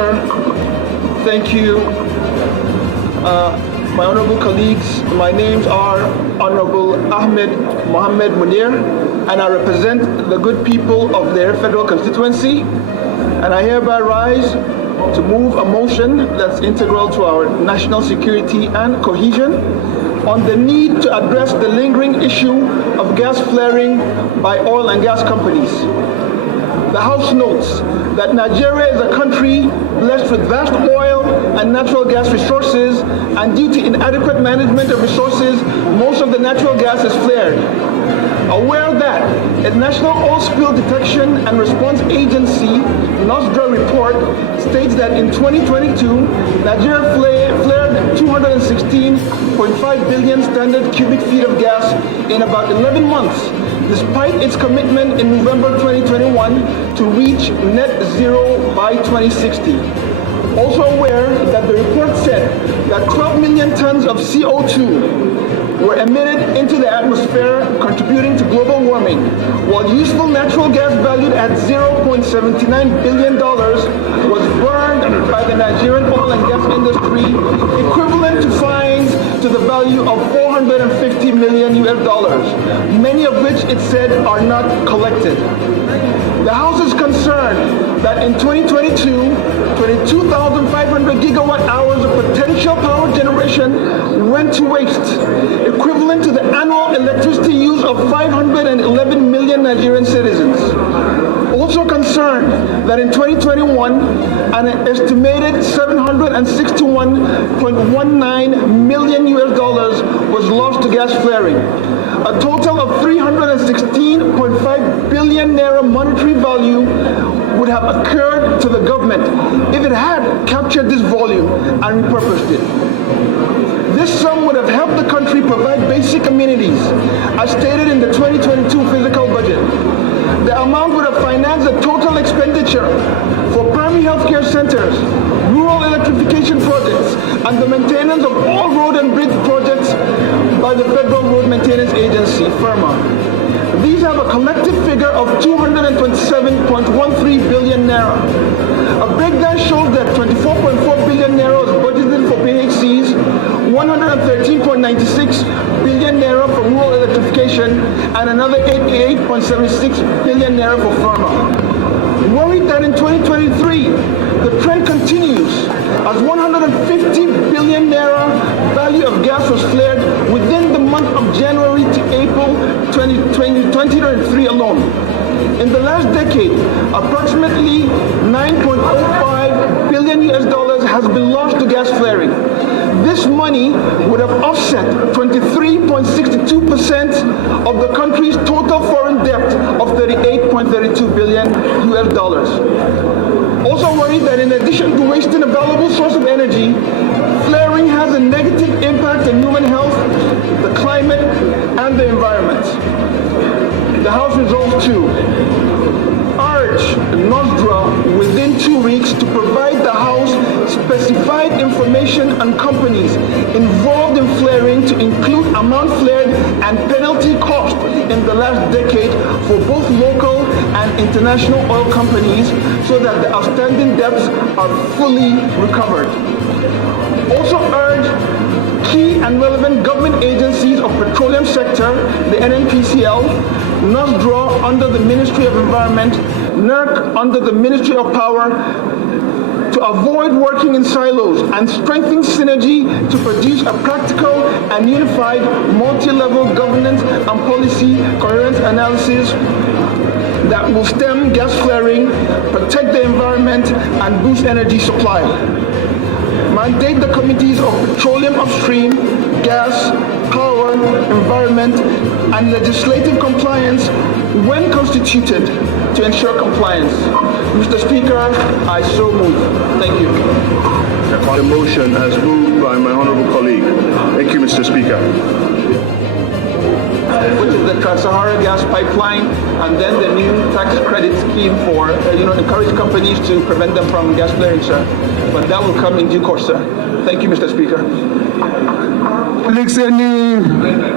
Speaker. Thank you. My honorable colleagues, my names are Honorable Ahmed Mohammed Munir, and I represent the good people of their federal constituency, and I hereby rise to move a motion that's integral to our national security and cohesion on the need to address the lingering issue of gas flaring by oil and gas companies. The House notes that Nigeria is a country blessed with vast oil and natural gas resources, and due to inadequate management of resources, most of the natural gas is flared. Aware that a National Oil Spill Detection and Response Agency NOSDRA report states that in 2022, Nigeria flared 216.5 billion standard cubic feet of gas in about 11 months, despite its commitment in November 2021 to reach net zero by 2060. Also aware that the report said that 12 million tons of CO2 were emitted into the atmosphere, contributing to global warming, while useful natural gas valued at $0.79 billion was burned by the Nigerian oil and gas industry, equivalent to fines to the value of $450 million US, many of which it said are not collected. The House is concerned that in 2022, 22,500 gigawatt hours of potential power generation went to waste, equivalent to the annual electricity use of 511 million Nigerian citizens. Also concerned that in 2021, an estimated $761.19 million US was lost to gas flaring. A total of 316.5 billion naira monetary value would have occurred to the government if it had captured this volume and repurposed it. This sum would have helped the country provide basic amenities, as stated in the 2022 physical budget. The amount would have financed the total expenditure for primary healthcare centers, rural electrification projects, and the maintenance of all road and bridge projects by the Federal Road Maintenance Agency, FERMA. These have a collective figure of 227.13 billion naira. A breakdown shows that 24.4 billion naira was budgeted for PHCs, 113.96 billion naira for rural electrification, and another 88.76 billion naira for FERMA. Worried that in 2023, the trend continues as 150 billion naira value of gas was flared within the month of January to April 2023 alone. In the last decade, approximately 9.05 billion US dollars has been lost to gas flaring. This money would have offset 23.62% of the country's total foreign debt of 38.32 billion US dollars. Also worried that in addition to wasting a valuable source of energy, flaring has a negative impact on human health, the climate, and the environment. The House resolves to urge NOSDRA within 2 weeks to provide the House specified information on companies involved in flaring, to include amount flared and penalty cost in the last decade for both local and international oil companies, so that the outstanding debts are fully recovered. Also urge key and relevant government agencies of petroleum sector, the NNPCL, NOSDRA under the Ministry of Environment, NERC under the Ministry of Power, to avoid working in silos and strengthen synergy to produce a practical and unified multi-level governance and policy coherence analysis that will stem gas flaring, protect the environment, and boost energy supply. Mandate the committees of petroleum upstream, gas, power, environment, and legislative compliance when constituted to ensure compliance. Mr. Speaker, I so move. Thank you. The motion as moved by my honourable colleague. Thank you, Mr. Speaker. Which is the Trans-Sahara gas pipeline, and then the new tax credit scheme for, encourage companies to prevent them from gas flaring, sir. But that will come in due course, sir. Thank you, Mr. Speaker.